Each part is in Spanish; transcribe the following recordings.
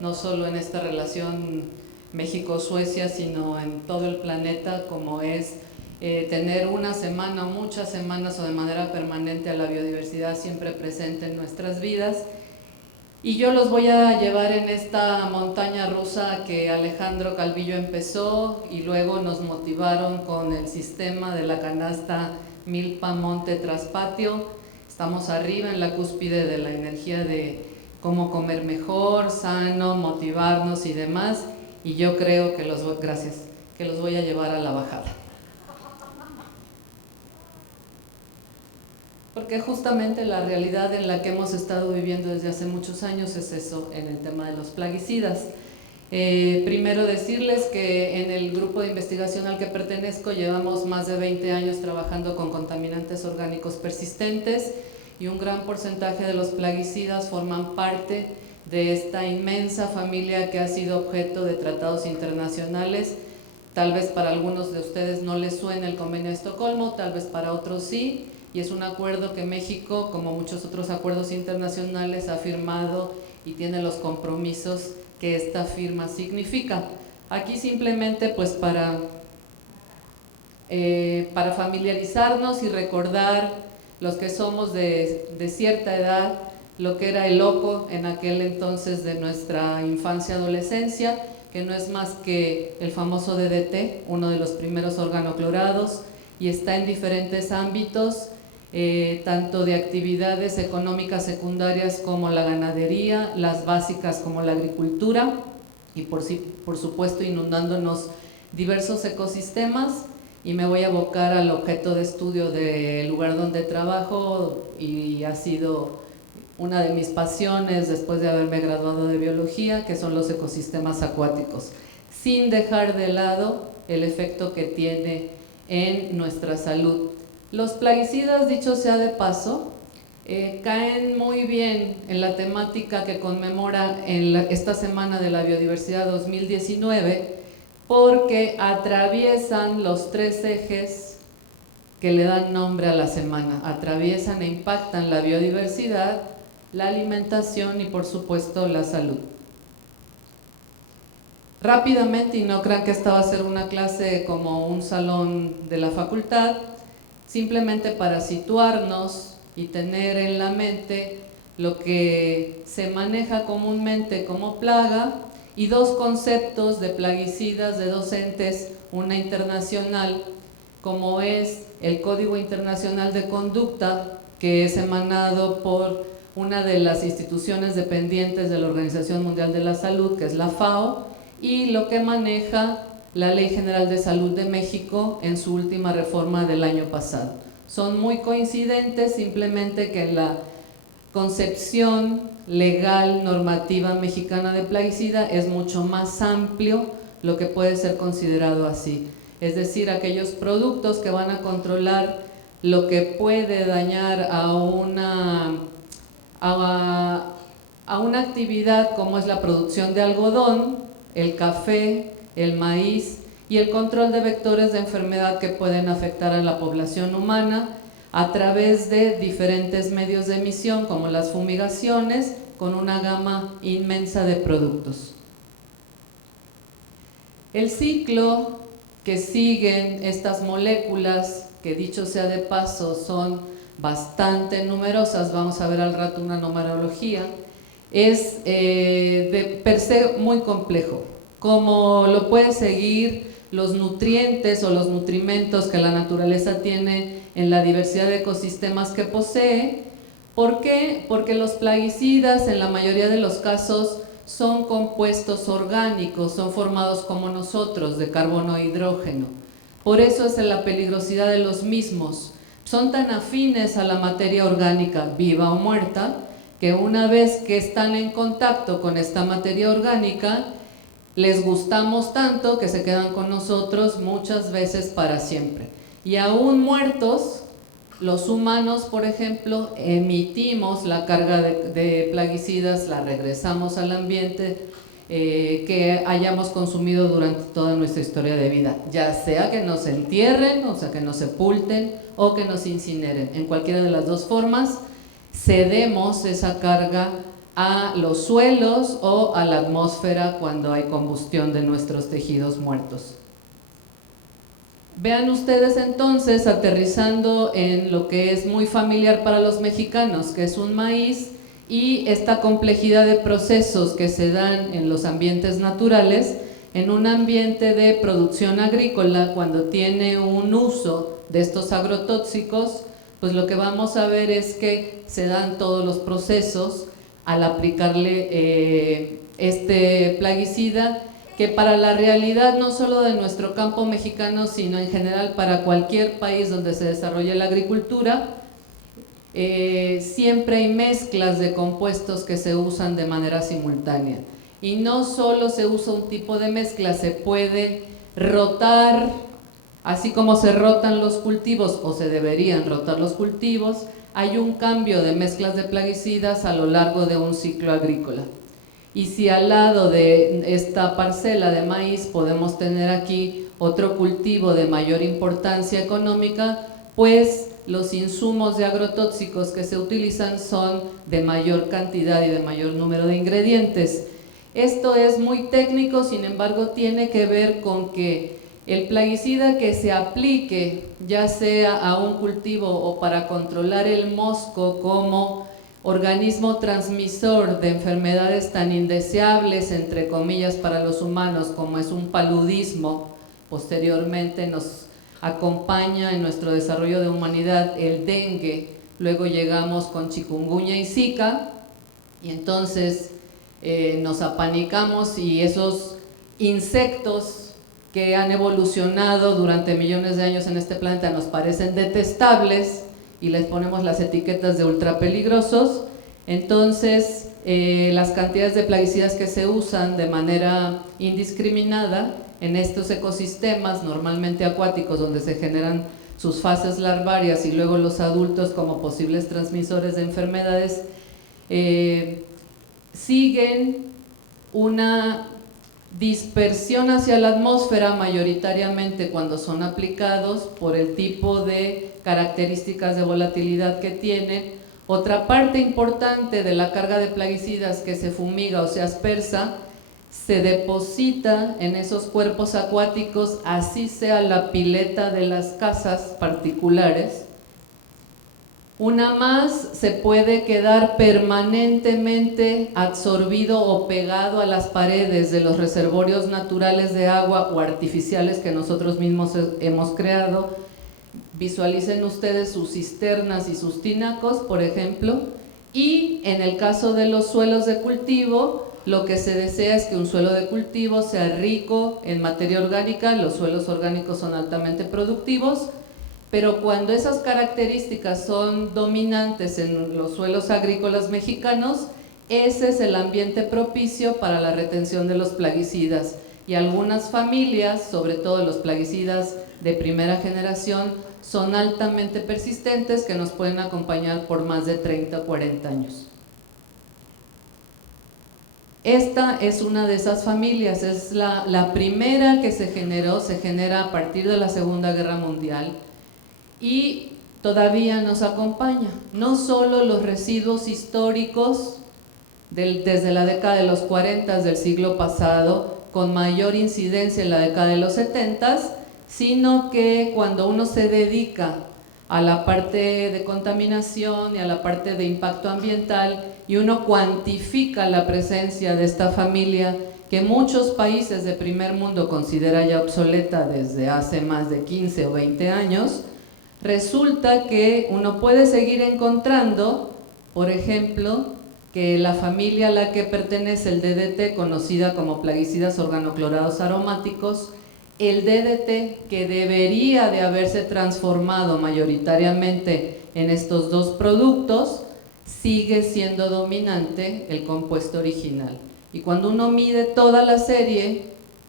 no solo en esta relación México-Suecia, sino en todo el planeta, como es tener una semana, muchas semanas o de manera permanente a la biodiversidad siempre presente en nuestras vidas. Y yo los voy a llevar en esta montaña rusa que Alejandro Calvillo empezó y luego nos motivaron con el sistema de la canasta Milpa Monte Traspatio. Estamos arriba en la cúspide de la energía de cómo comer mejor, sano, motivarnos y demás. Y yo creo que los voy a llevar a la bajada. Porque justamente la realidad en la que hemos estado viviendo desde hace muchos años es eso, en el tema de los plaguicidas. Primero decirles que en el grupo de investigación al que pertenezco llevamos más de 20 años trabajando con contaminantes orgánicos persistentes y un gran porcentaje de los plaguicidas forman parte de esta inmensa familia que ha sido objeto de tratados internacionales. Tal vez para algunos de ustedes no les suene el Convenio de Estocolmo, tal vez para otros sí, y es un acuerdo que México, como muchos otros acuerdos internacionales, ha firmado y tiene los compromisos que esta firma significa. Aquí simplemente pues para familiarizarnos y recordar los que somos de cierta edad lo que era el loco en aquel entonces de nuestra infancia adolescencia, que no es más que el famoso DDT, uno de los primeros organoclorados, y está en diferentes ámbitos, tanto de actividades económicas secundarias como la ganadería, las básicas como la agricultura, y por supuesto inundándonos diversos ecosistemas. Y me voy a abocar al objeto de estudio del lugar donde trabajo, y ha sido una de mis pasiones después de haberme graduado de biología, que son los ecosistemas acuáticos, sin dejar de lado el efecto que tiene en nuestra salud. Los plaguicidas, dicho sea de paso, caen muy bien en la temática que conmemora esta Semana de la Biodiversidad 2019, porque atraviesan los 3 ejes que le dan nombre a la semana. Atraviesan e impactan la biodiversidad, la alimentación y por supuesto la salud. Rápidamente, y no crean que esta va a ser una clase como un salón de la facultad, simplemente para situarnos y tener en la mente lo que se maneja comúnmente como plaga y 2 conceptos de plaguicidas de 2 entes, una internacional como es el Código Internacional de Conducta, que es emanado por una de las instituciones dependientes de la Organización Mundial de la Salud, que es la FAO, y lo que maneja la Ley General de Salud de México en su última reforma del año pasado. Son muy coincidentes, simplemente que en la concepción legal normativa mexicana de plaguicida es mucho más amplio lo que puede ser considerado así. Es decir, aquellos productos que van a controlar lo que puede dañar a una actividad como es la producción de algodón, el café, el maíz y el control de vectores de enfermedad que pueden afectar a la población humana a través de diferentes medios de emisión como las fumigaciones, con una gama inmensa de productos. El ciclo que siguen estas moléculas, que dicho sea de paso son bastante numerosas, vamos a ver al rato una numerología, es de per se muy complejo, como lo pueden seguir los nutrientes o los nutrimentos que la naturaleza tiene en la diversidad de ecosistemas que posee. ¿Por qué? Porque los plaguicidas en la mayoría de los casos son compuestos orgánicos, son formados como nosotros, de carbono e hidrógeno. Por eso es la peligrosidad de los mismos. Son tan afines a la materia orgánica, viva o muerta, que una vez que están en contacto con esta materia orgánica, les gustamos tanto que se quedan con nosotros muchas veces para siempre. Y aún muertos, los humanos, por ejemplo, emitimos la carga de plaguicidas, la regresamos al ambiente que hayamos consumido durante toda nuestra historia de vida, ya sea que nos entierren, o sea que nos sepulten o que nos incineren. En cualquiera de las 2 formas cedemos esa carga a los suelos o a la atmósfera cuando hay combustión de nuestros tejidos muertos. Vean ustedes entonces, aterrizando en lo que es muy familiar para los mexicanos, que es un maíz, y esta complejidad de procesos que se dan en los ambientes naturales, en un ambiente de producción agrícola, cuando tiene un uso de estos agrotóxicos, pues lo que vamos a ver es que se dan todos los procesos al aplicarle este plaguicida, que para la realidad no solo de nuestro campo mexicano, sino en general para cualquier país donde se desarrolle la agricultura, siempre hay mezclas de compuestos que se usan de manera simultánea. Y no solo se usa un tipo de mezcla, se puede rotar, así como se rotan los cultivos o se deberían rotar los cultivos, hay un cambio de mezclas de plaguicidas a lo largo de un ciclo agrícola. Y si al lado de esta parcela de maíz podemos tener aquí otro cultivo de mayor importancia económica, pues los insumos de agrotóxicos que se utilizan son de mayor cantidad y de mayor número de ingredientes. Esto es muy técnico, sin embargo tiene que ver con que el plaguicida que se aplique, ya sea a un cultivo o para controlar el mosco como organismo transmisor de enfermedades tan indeseables, entre comillas, para los humanos, como es un paludismo, posteriormente nos acompaña en nuestro desarrollo de humanidad el dengue, luego llegamos con chikungunya y zika, y entonces nos apanicamos y esos insectos que han evolucionado durante millones de años en este planeta nos parecen detestables y les ponemos las etiquetas de ultra peligrosos. Entonces las cantidades de plaguicidas que se usan de manera indiscriminada en estos ecosistemas normalmente acuáticos, donde se generan sus fases larvarias y luego los adultos como posibles transmisores de enfermedades, siguen una dispersión hacia la atmósfera mayoritariamente cuando son aplicados por el tipo de características de volatilidad que tienen. Otra parte importante de la carga de plaguicidas que se fumiga o se aspersa se deposita en esos cuerpos acuáticos, así sea la pileta de las casas particulares. Una más se puede quedar permanentemente absorbido o pegado a las paredes de los reservorios naturales de agua o artificiales que nosotros mismos hemos creado. Visualicen ustedes sus cisternas y sus tinacos, por ejemplo, y en el caso de los suelos de cultivo, lo que se desea es que un suelo de cultivo sea rico en materia orgánica. Los suelos orgánicos son altamente productivos, pero cuando esas características son dominantes en los suelos agrícolas mexicanos, ese es el ambiente propicio para la retención de los plaguicidas. Y algunas familias, sobre todo los plaguicidas de primera generación, son altamente persistentes, que nos pueden acompañar por más de 30 o 40 años. Esta es una de esas familias, es la primera que se genera a partir de la Segunda Guerra Mundial y todavía nos acompaña. No solo los residuos históricos desde la década de los 40 del siglo pasado, con mayor incidencia en la década de los 70, sino que cuando uno se dedica a la parte de contaminación y a la parte de impacto ambiental y uno cuantifica la presencia de esta familia que muchos países de primer mundo consideran ya obsoleta desde hace más de 15 o 20 años, resulta que uno puede seguir encontrando, por ejemplo, que la familia a la que pertenece el DDT, conocida como plaguicidas organoclorados aromáticos, el DDT que debería de haberse transformado mayoritariamente en estos dos productos, sigue siendo dominante el compuesto original. Y cuando uno mide toda la serie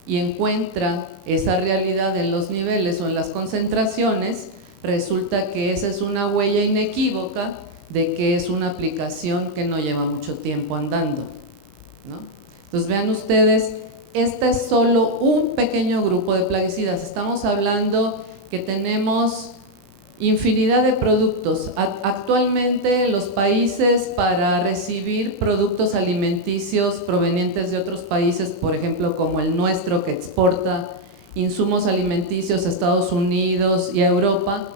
y encuentra esa realidad en los niveles o en las concentraciones, resulta que esa es una huella inequívoca de que es una aplicación que no lleva mucho tiempo andando, ¿no? Entonces vean ustedes, este es solo un pequeño grupo de plaguicidas. Estamos hablando que tenemos infinidad de productos. Actualmente los países, para recibir productos alimenticios provenientes de otros países, por ejemplo como el nuestro que exporta insumos alimenticios a Estados Unidos y a Europa,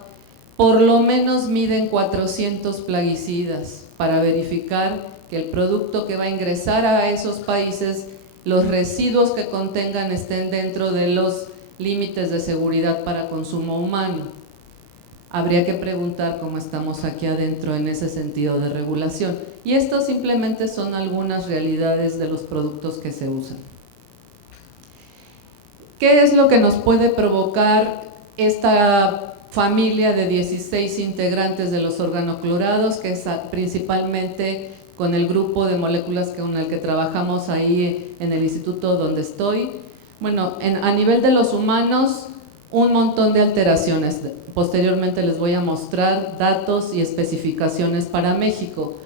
por lo menos miden 400 plaguicidas para verificar que el producto que va a ingresar a esos países, los residuos que contengan estén dentro de los límites de seguridad para consumo humano. Habría que preguntar cómo estamos aquí adentro en ese sentido de regulación. Y esto simplemente son algunas realidades de los productos que se usan. ¿Qué es lo que nos puede provocar esta familia de 16 integrantes de los organoclorados, que es principalmente con el grupo de moléculas con el que trabajamos ahí en el instituto donde estoy? Bueno, a nivel de los humanos, un montón de alteraciones. Posteriormente les voy a mostrar datos y especificaciones para México,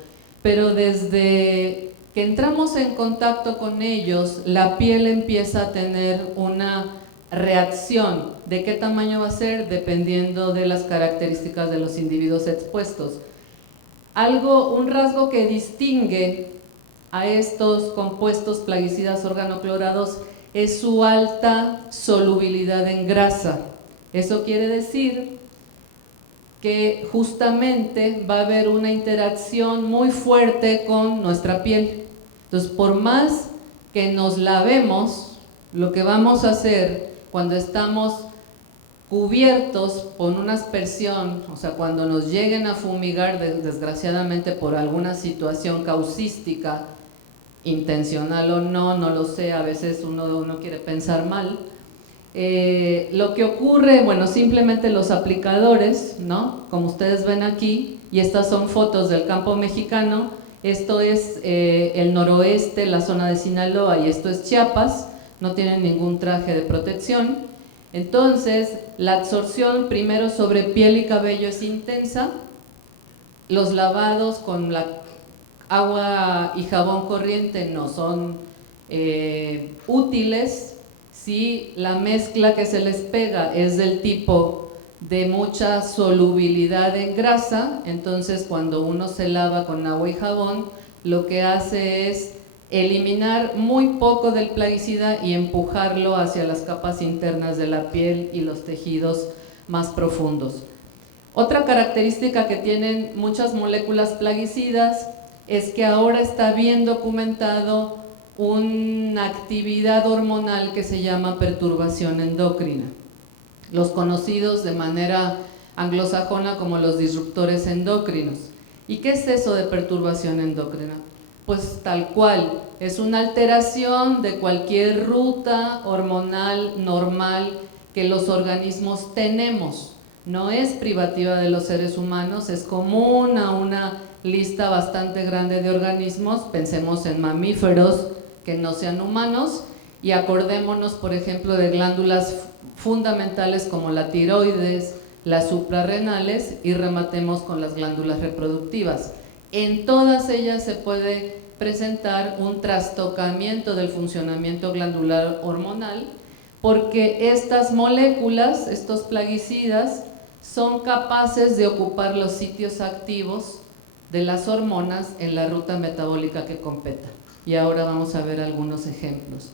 pero desde que entramos en contacto con ellos, la piel empieza a tener una reacción. ¿De qué tamaño va a ser? Dependiendo de las características de los individuos expuestos. Un rasgo que distingue a estos compuestos plaguicidas organoclorados es su alta solubilidad en grasa. Eso quiere decir que justamente va a haber una interacción muy fuerte con nuestra piel. Entonces, por más que nos lavemos, lo que vamos a hacer cuando estamos cubiertos con una aspersión, o sea, cuando nos lleguen a fumigar desgraciadamente por alguna situación causística, intencional o no, no lo sé, a veces uno quiere pensar mal. Lo que ocurre, bueno, simplemente los aplicadores, ¿no? Como ustedes ven aquí, y estas son fotos del campo mexicano. Esto es el noroeste, la zona de Sinaloa, y esto es Chiapas. No tienen ningún traje de protección. Entonces, la absorción primero sobre piel y cabello es intensa. Los lavados con la agua y jabón corriente no son útiles. Si la mezcla que se les pega es del tipo de mucha solubilidad en grasa, entonces cuando uno se lava con agua y jabón, lo que hace es eliminar muy poco del plaguicida y empujarlo hacia las capas internas de la piel y los tejidos más profundos. Otra característica que tienen muchas moléculas plaguicidas es que ahora está bien documentado una actividad hormonal que se llama perturbación endocrina, los conocidos de manera anglosajona como los disruptores endocrinos. ¿Y qué es eso de perturbación endocrina? Pues tal cual, es una alteración de cualquier ruta hormonal normal que los organismos tenemos. No es privativa de los seres humanos, es común a una lista bastante grande de organismos. Pensemos en mamíferos que no sean humanos y acordémonos, por ejemplo, de glándulas fundamentales como la tiroides, las suprarrenales, y rematemos con las glándulas reproductivas. En todas ellas se puede presentar un trastocamiento del funcionamiento glandular hormonal, porque estas moléculas, estos plaguicidas, son capaces de ocupar los sitios activos de las hormonas en la ruta metabólica que competa. Y ahora vamos a ver algunos ejemplos.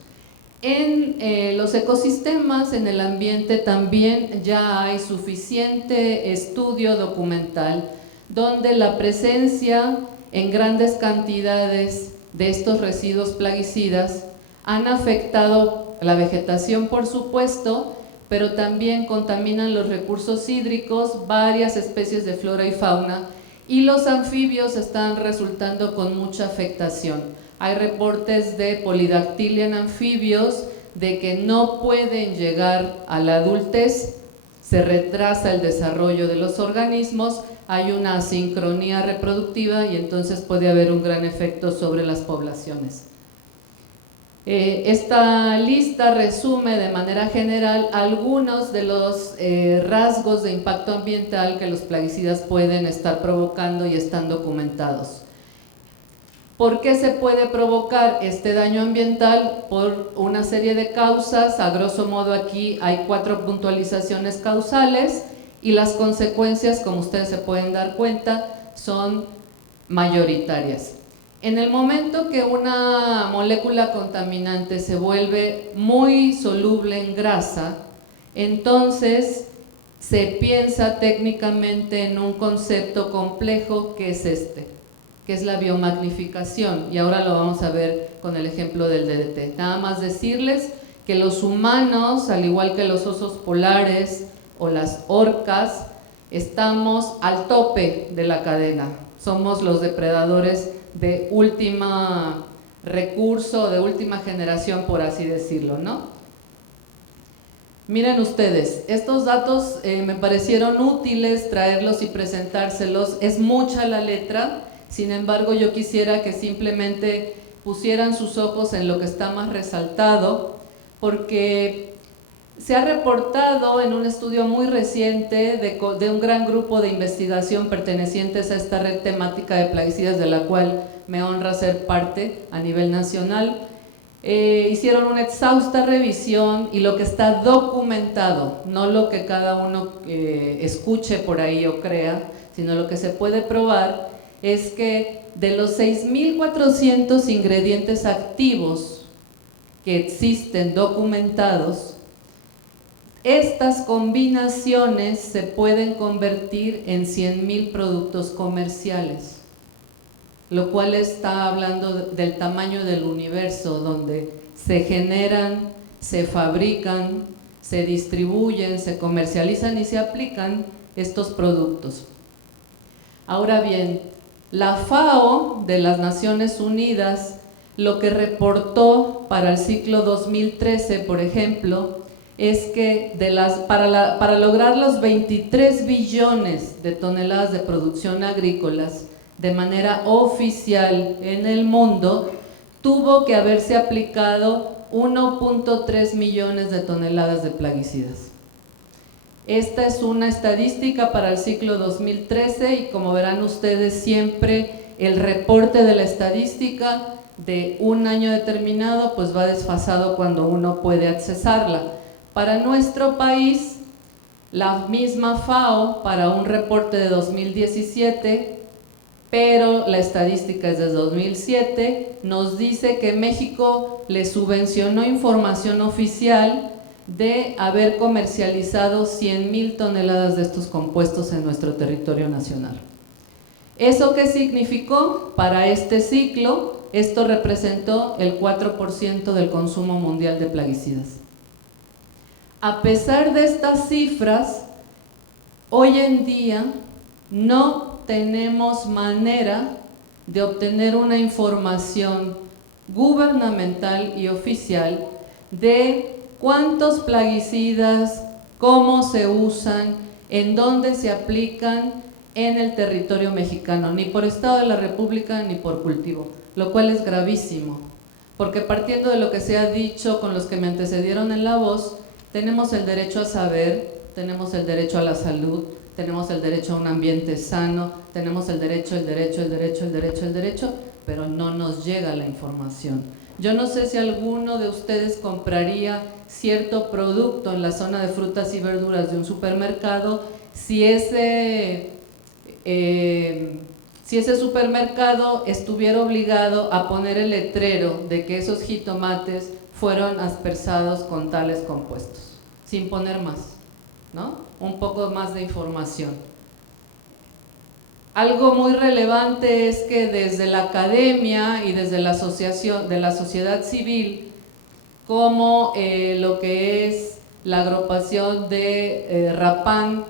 En los ecosistemas, en el ambiente, también ya hay suficiente estudio documental donde la presencia en grandes cantidades de estos residuos plaguicidas han afectado la vegetación, por supuesto, pero también contaminan los recursos hídricos, varias especies de flora y fauna, y los anfibios están resultando con mucha afectación. Hay reportes de polidactilia en anfibios, de que no pueden llegar a la adultez, se retrasa el desarrollo de los organismos, hay una asincronía reproductiva y entonces puede haber un gran efecto sobre las poblaciones. Esta lista resume de manera general algunos de los rasgos de impacto ambiental que los plaguicidas pueden estar provocando y están documentados. ¿Por qué se puede provocar este daño ambiental? Por una serie de causas. A grosso modo aquí hay 4 puntualizaciones causales. y las consecuencias, como ustedes se pueden dar cuenta, son mayoritarias. En el momento que una molécula contaminante se vuelve muy soluble en grasa, entonces se piensa técnicamente en un concepto complejo que es que es la biomagnificación, y ahora lo vamos a ver con el ejemplo del DDT. Nada más decirles que los humanos, al igual que los osos polares o las orcas, estamos al tope de la cadena. Somos los depredadores de última recurso, de última generación, por así decirlo, ¿no? Miren ustedes, estos datos me parecieron útiles traerlos y presentárselos. Es mucha la letra, sin embargo yo quisiera que simplemente pusieran sus ojos en lo que está más resaltado, porque se ha reportado en un estudio muy reciente de un gran grupo de investigación pertenecientes a esta red temática de plaguicidas, de la cual me honra ser parte a nivel nacional. Hicieron una exhausta revisión y lo que está documentado, no lo que cada uno escuche por ahí o crea, sino lo que se puede probar, es que de los 6.400 ingredientes activos que existen documentados, estas combinaciones se pueden convertir en 100.000 productos comerciales, lo cual está hablando del tamaño del universo donde se generan, se fabrican, se distribuyen, se comercializan y se aplican estos productos. Ahora bien, la FAO de las Naciones Unidas lo que reportó para el ciclo 2013, por ejemplo, es que para lograr los 23 billones de toneladas de producción agrícolas de manera oficial en el mundo, tuvo que haberse aplicado 1.3 millones de toneladas de plaguicidas. Esta es una estadística para el ciclo 2013 y como verán ustedes siempre el reporte de la estadística de un año determinado pues va desfasado cuando uno puede accesarla. Para nuestro país, la misma FAO para un reporte de 2017, pero la estadística es de 2007, nos dice que México le subvencionó información oficial de haber comercializado 100.000 toneladas de estos compuestos en nuestro territorio nacional. ¿Eso qué significó? Para este ciclo, esto representó el 4% del consumo mundial de plaguicidas. A pesar de estas cifras, hoy en día no tenemos manera de obtener una información gubernamental y oficial de cuántos plaguicidas, cómo se usan, en dónde se aplican en el territorio mexicano, ni por Estado de la República ni por cultivo, lo cual es gravísimo, porque partiendo de lo que se ha dicho con los que me antecedieron en la voz, tenemos el derecho a saber, tenemos el derecho a la salud, tenemos el derecho a un ambiente sano, tenemos el derecho, pero no nos llega la información. Yo no sé si alguno de ustedes compraría cierto producto en la zona de frutas y verduras de un supermercado si ese supermercado estuviera obligado a poner el letrero de que esos jitomates fueron aspersados con tales compuestos, sin poner más, ¿no? Un poco más de información. Algo muy relevante es que desde la academia y desde la asociación de la sociedad civil, como lo que es la agrupación de RAPAN,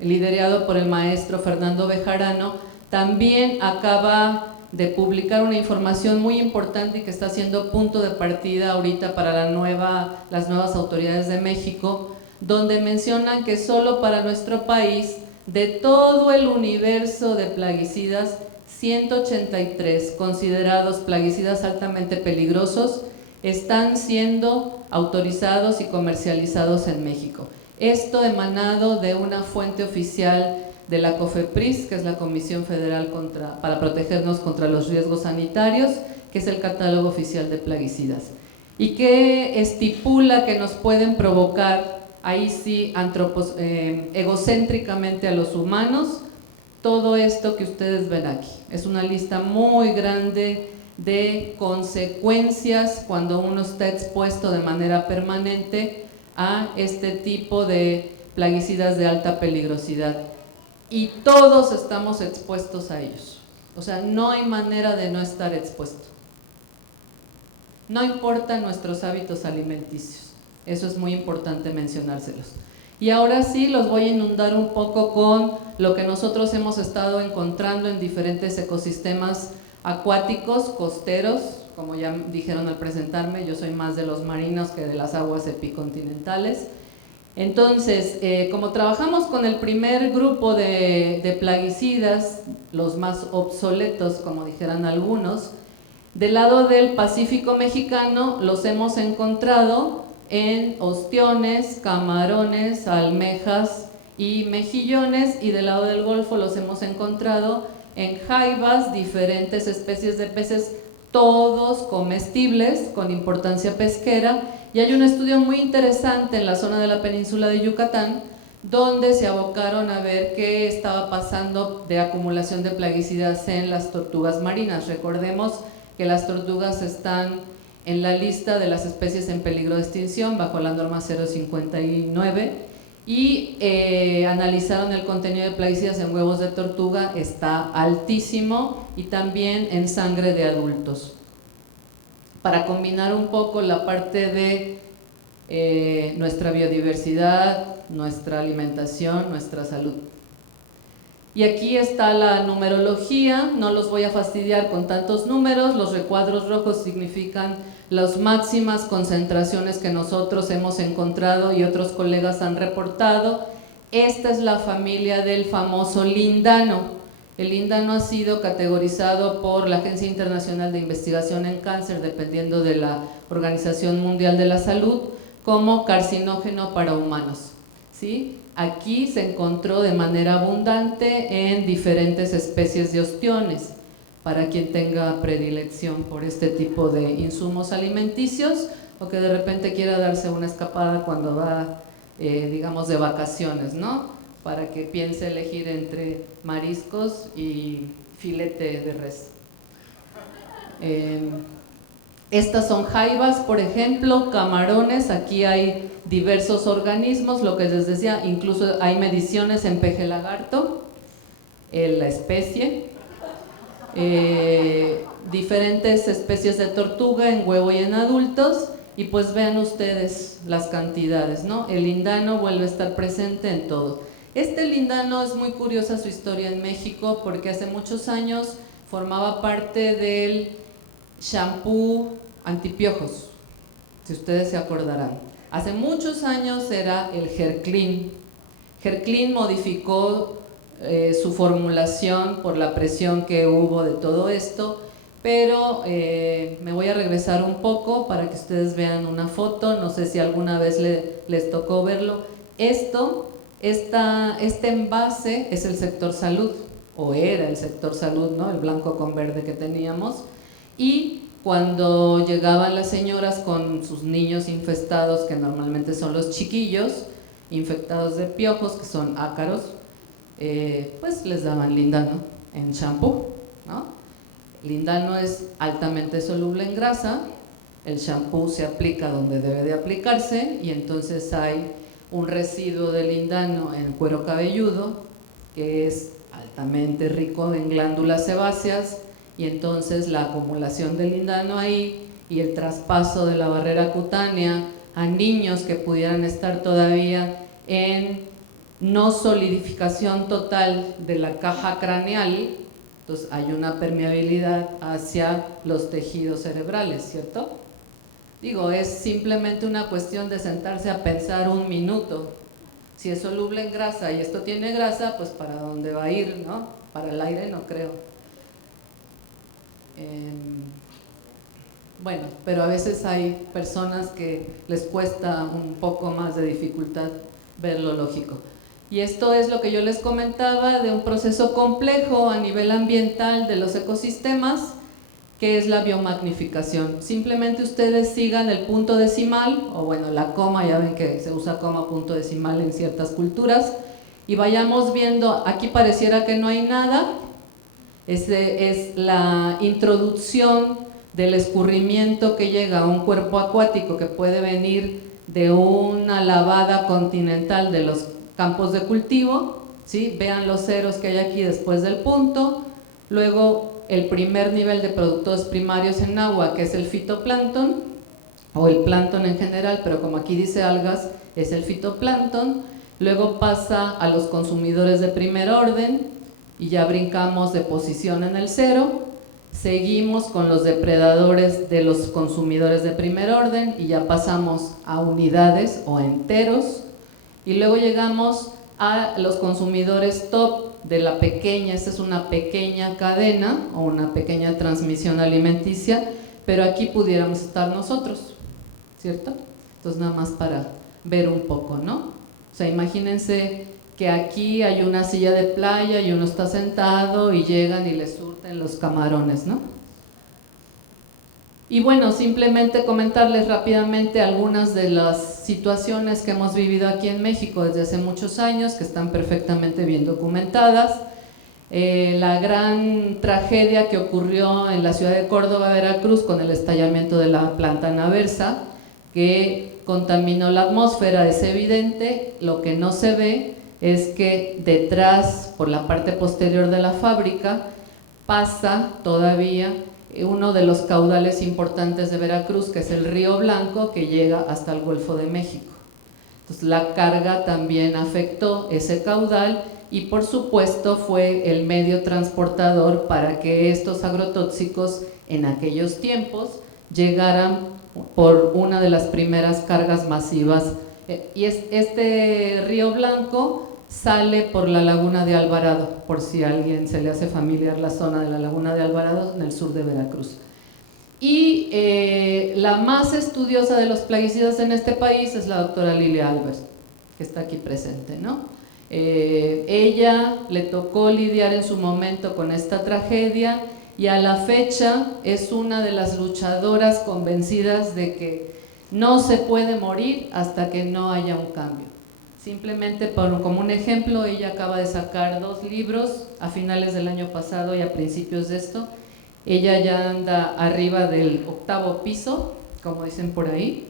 liderado por el maestro Fernando Bejarano, también acaba de publicar una información muy importante y que está siendo punto de partida ahorita para las nuevas autoridades de México, donde mencionan que solo para nuestro país, de todo el universo de plaguicidas, 183 considerados plaguicidas altamente peligrosos están siendo autorizados y comercializados en México. Esto emanado de una fuente oficial de la COFEPRIS, que es la Comisión Federal para protegernos contra los riesgos sanitarios, que es el catálogo oficial de plaguicidas, y que estipula que nos pueden provocar ahí sí egocéntricamente a los humanos, todo esto que ustedes ven aquí. Es una lista muy grande de consecuencias cuando uno está expuesto de manera permanente a este tipo de plaguicidas de alta peligrosidad. Y todos estamos expuestos a ellos. O sea, no hay manera de no estar expuesto. No importan nuestros hábitos alimenticios. Eso es muy importante mencionárselos. Y ahora sí los voy a inundar un poco con lo que nosotros hemos estado encontrando en diferentes ecosistemas acuáticos, costeros, como ya dijeron al presentarme, yo soy más de los marinos que de las aguas epicontinentales. Entonces, como trabajamos con el primer grupo de plaguicidas, los más obsoletos, como dijeran algunos, del lado del Pacífico mexicano los hemos encontrado en ostiones, camarones, almejas y mejillones, y del lado del Golfo los hemos encontrado en jaivas, diferentes especies de peces, todos comestibles con importancia pesquera. Y hay un estudio muy interesante en la zona de la península de Yucatán donde se abocaron a ver qué estaba pasando de acumulación de plaguicidas en las tortugas marinas. Recordemos que las tortugas están en la lista de las especies en peligro de extinción bajo la norma 059 y analizaron el contenido de plaguicidas en huevos de tortuga, está altísimo, y también en sangre de adultos. Para combinar un poco la parte de nuestra biodiversidad, nuestra alimentación, nuestra salud. Y aquí está la numerología, no los voy a fastidiar con tantos números, los recuadros rojos significan las máximas concentraciones que nosotros hemos encontrado y otros colegas han reportado. Esta es la familia del famoso lindano. El lindano ha sido categorizado por la Agencia Internacional de Investigación en Cáncer, dependiendo de la Organización Mundial de la Salud, como carcinógeno para humanos, ¿sí? Aquí se encontró de manera abundante en diferentes especies de ostiones. Para quien tenga predilección por este tipo de insumos alimenticios o que de repente quiera darse una escapada cuando va, digamos, de vacaciones, ¿no? Para que piense elegir entre mariscos y filete de res. Estas son jaivas, por ejemplo, camarones, aquí hay diversos organismos, lo que les decía, incluso hay mediciones en peje lagarto, la especie, diferentes especies de tortuga en huevo y en adultos, y pues vean ustedes las cantidades, ¿no? El lindano vuelve a estar presente en todo. Este lindano es muy curiosa su historia en México porque hace muchos años formaba parte del shampoo antipiojos, si ustedes se acordarán. Hace muchos años era el Herclin. Herclin modificó su formulación por la presión que hubo de todo esto, pero me voy a regresar un poco para que ustedes vean una foto, no sé si alguna vez les tocó verlo. Este envase es el sector salud, o era el sector salud, ¿no? El blanco con verde que teníamos, y cuando llegaban las señoras con sus niños infestados, que normalmente son los chiquillos, infectados de piojos, que son ácaros, pues les daban lindano en champú, ¿no? Lindano es altamente soluble en grasa, el champú se aplica donde debe de aplicarse y entonces hay un residuo de lindano en cuero cabelludo que es altamente rico en glándulas sebáceas, y entonces la acumulación de lindano ahí y el traspaso de la barrera cutánea a niños que pudieran estar todavía en no solidificación total de la caja craneal, entonces hay una permeabilidad hacia los tejidos cerebrales, ¿cierto? Digo, es simplemente una cuestión de sentarse a pensar un minuto. Si es soluble en grasa y esto tiene grasa, pues ¿para dónde va a ir, no? Para el aire no creo. Bueno, pero a veces hay personas que les cuesta un poco más de dificultad ver lo lógico. Y esto es lo que yo les comentaba de un proceso complejo a nivel ambiental de los ecosistemas. ¿Qué es la biomagnificación? Simplemente ustedes sigan el punto decimal, o bueno, la coma, ya ven que se usa coma, punto decimal en ciertas culturas, y vayamos viendo, aquí pareciera que no hay nada, es la introducción del escurrimiento que llega a un cuerpo acuático que puede venir de una lavada continental de los campos de cultivo, ¿sí? Vean los ceros que hay aquí después del punto, luego el primer nivel de productos primarios en agua, que es el fitoplancton, o el plancton en general, pero como aquí dice algas, es el fitoplancton. Luego pasa a los consumidores de primer orden, y ya brincamos de posición en el cero. Seguimos con los depredadores de los consumidores de primer orden, y ya pasamos a unidades o enteros. Y luego llegamos a los consumidores top de la pequeña, esta es una pequeña cadena o una pequeña transmisión alimenticia, pero aquí pudiéramos estar nosotros, ¿cierto? Entonces nada más para ver un poco, ¿no? O sea, imagínense que aquí hay una silla de playa y uno está sentado y llegan y le surten los camarones, ¿no? Y bueno, simplemente comentarles rápidamente algunas de las situaciones que hemos vivido aquí en México desde hace muchos años, que están perfectamente bien documentadas. La gran tragedia que ocurrió en la ciudad de Córdoba, Veracruz, con el estallamiento de la planta Naversa, que contaminó la atmósfera, es evidente. Lo que no se ve es que detrás, por la parte posterior de la fábrica, pasa todavía uno de los caudales importantes de Veracruz, que es el Río Blanco, que llega hasta el Golfo de México. Entonces la carga también afectó ese caudal, y por supuesto fue el medio transportador para que estos agrotóxicos en aquellos tiempos llegaran por una de las primeras cargas masivas. Y este Río Blanco sale por la laguna de Alvarado, por si a alguien se le hace familiar la zona de la laguna de Alvarado, en el sur de Veracruz. Y la más estudiosa de los plaguicidas en este país es la doctora Lilia Albers, que está aquí presente, ¿no? Ella le tocó lidiar en su momento con esta tragedia, y a la fecha es una de las luchadoras convencidas de que no se puede morir hasta que no haya un cambio. Simplemente como un ejemplo, ella acaba de sacar 2 libros a finales del año pasado y a principios de esto. Ella ya anda arriba del 8º piso, como dicen por ahí,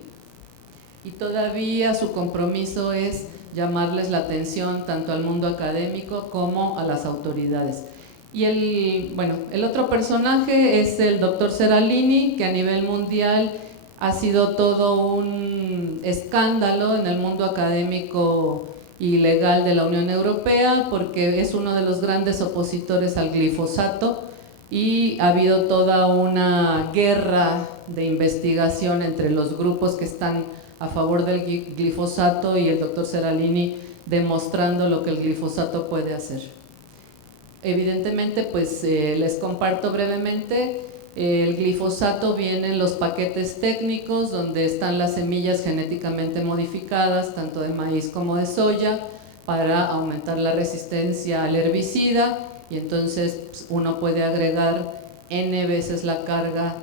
y todavía su compromiso es llamarles la atención tanto al mundo académico como a las autoridades. Y el otro personaje es el doctor Seralini, que a nivel mundial ha sido todo un escándalo en el mundo académico y legal de la Unión Europea, porque es uno de los grandes opositores al glifosato, y ha habido toda una guerra de investigación entre los grupos que están a favor del glifosato y el doctor Seralini, demostrando lo que el glifosato puede hacer. Evidentemente, pues les comparto brevemente. El glifosato viene en los paquetes técnicos donde están las semillas genéticamente modificadas, tanto de maíz como de soya, para aumentar la resistencia al herbicida, y entonces pues, uno puede agregar N veces la carga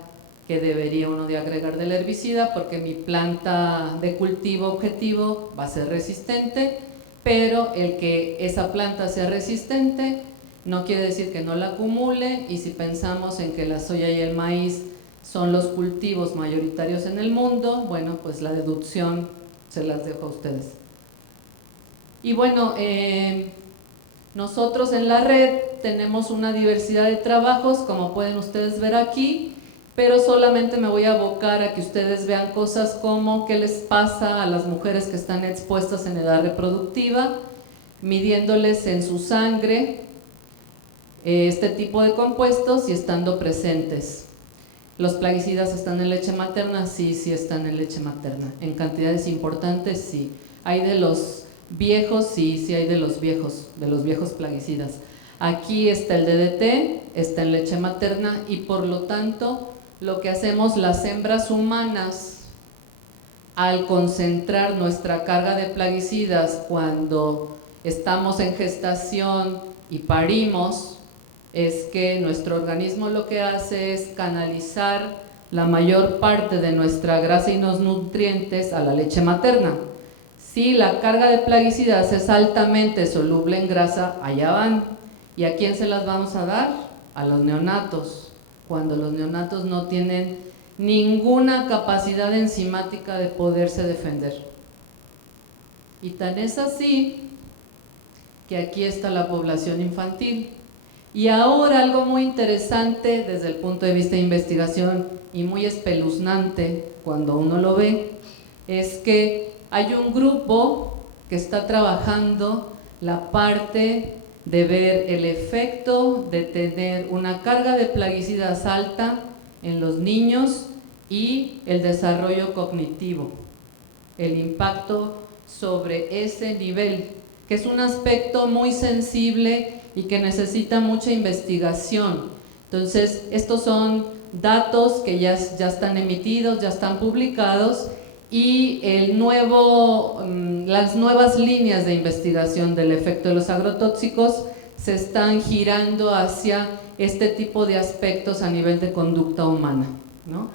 que debería uno de agregar del herbicida, porque mi planta de cultivo objetivo va a ser resistente, pero el que esa planta sea resistente no quiere decir que no la acumule. Y si pensamos en que la soya y el maíz son los cultivos mayoritarios en el mundo, bueno, pues la deducción se las dejo a ustedes. Y bueno, nosotros en la red tenemos una diversidad de trabajos, como pueden ustedes ver aquí, pero solamente me voy a abocar a que ustedes vean cosas como qué les pasa a las mujeres que están expuestas en edad reproductiva, midiéndoles en su sangre este tipo de compuestos y estando presentes. ¿Los plaguicidas están en leche materna? Sí, sí están en leche materna. ¿En cantidades importantes? Sí. ¿Hay de los viejos? Sí, sí hay de los viejos plaguicidas. Aquí está el DDT, está en leche materna, y por lo tanto lo que hacemos las hembras humanas al concentrar nuestra carga de plaguicidas cuando estamos en gestación y parimos, es que nuestro organismo lo que hace es canalizar la mayor parte de nuestra grasa y los nutrientes a la leche materna. Si la carga de plaguicidas es altamente soluble en grasa, allá van. ¿Y a quién se las vamos a dar? A los neonatos, cuando los neonatos no tienen ninguna capacidad enzimática de poderse defender. Y tan es así que aquí está la población infantil. Y ahora algo muy interesante desde el punto de vista de investigación y muy espeluznante cuando uno lo ve, es que hay un grupo que está trabajando la parte de ver el efecto de tener una carga de plaguicidas alta en los niños y el desarrollo cognitivo, el impacto sobre ese nivel, que es un aspecto muy sensible y que necesita mucha investigación. Entonces, estos son datos que ya están emitidos, ya están publicados, y las nuevas líneas de investigación del efecto de los agrotóxicos se están girando hacia este tipo de aspectos a nivel de conducta humana, ¿no?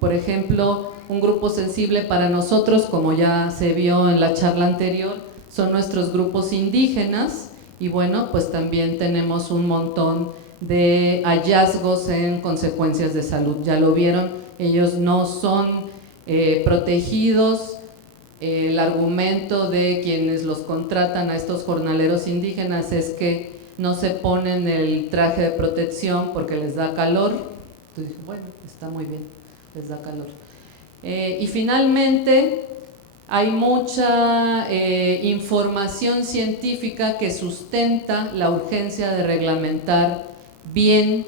Por ejemplo, un grupo sensible para nosotros, como ya se vio en la charla anterior, son nuestros grupos indígenas, y bueno, pues también tenemos un montón de hallazgos en consecuencias de salud. Ya lo vieron, ellos no son protegidos. El argumento de quienes los contratan a estos jornaleros indígenas es que no se ponen el traje de protección porque les da calor. Entonces, bueno, está muy bien, les da calor. Y finalmente, hay mucha información científica que sustenta la urgencia de reglamentar bien,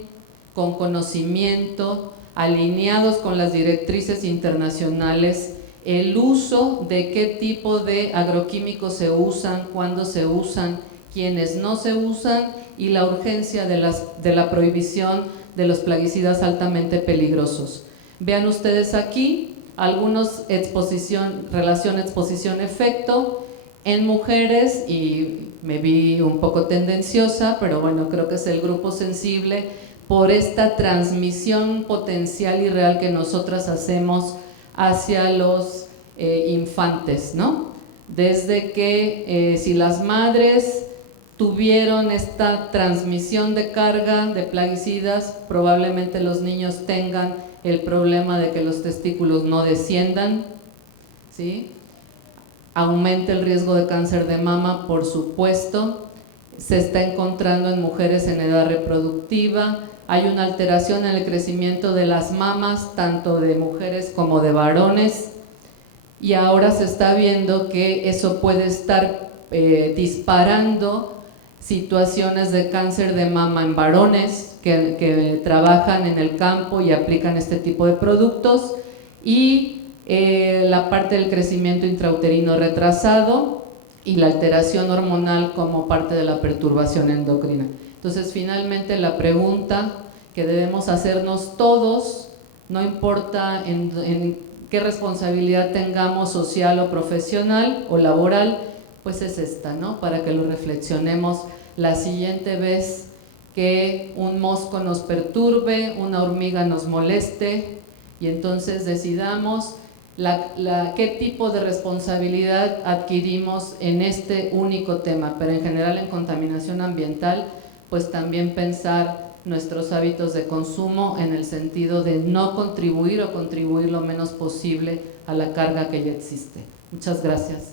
con conocimiento, alineados con las directrices internacionales, el uso de qué tipo de agroquímicos se usan, cuándo se usan, quiénes no se usan, y la urgencia de la prohibición de los plaguicidas altamente peligrosos. Vean ustedes aquí algunos relación exposición-efecto en mujeres, y me vi un poco tendenciosa, pero bueno, creo que es el grupo sensible por esta transmisión potencial y real que nosotras hacemos hacia los infantes, ¿no? Desde que si las madres tuvieron esta transmisión de carga de plaguicidas, probablemente los niños tengan el problema de que los testículos no desciendan, ¿sí? Aumenta el riesgo de cáncer de mama, por supuesto. Se está encontrando en mujeres en edad reproductiva. Hay una alteración en el crecimiento de las mamas, tanto de mujeres como de varones, y ahora se está viendo que eso puede estar disparando situaciones de cáncer de mama en varones que trabajan en el campo y aplican este tipo de productos, y la parte del crecimiento intrauterino retrasado y la alteración hormonal como parte de la perturbación endocrina. Entonces, finalmente, la pregunta que debemos hacernos todos, no importa en qué responsabilidad tengamos, social o profesional o laboral, pues es esta, ¿no? Para que lo reflexionemos la siguiente vez que un mosco nos perturbe, una hormiga nos moleste, y entonces decidamos qué tipo de responsabilidad adquirimos en este único tema. Pero en general, en contaminación ambiental, pues también pensar nuestros hábitos de consumo en el sentido de no contribuir o contribuir lo menos posible a la carga que ya existe. Muchas gracias.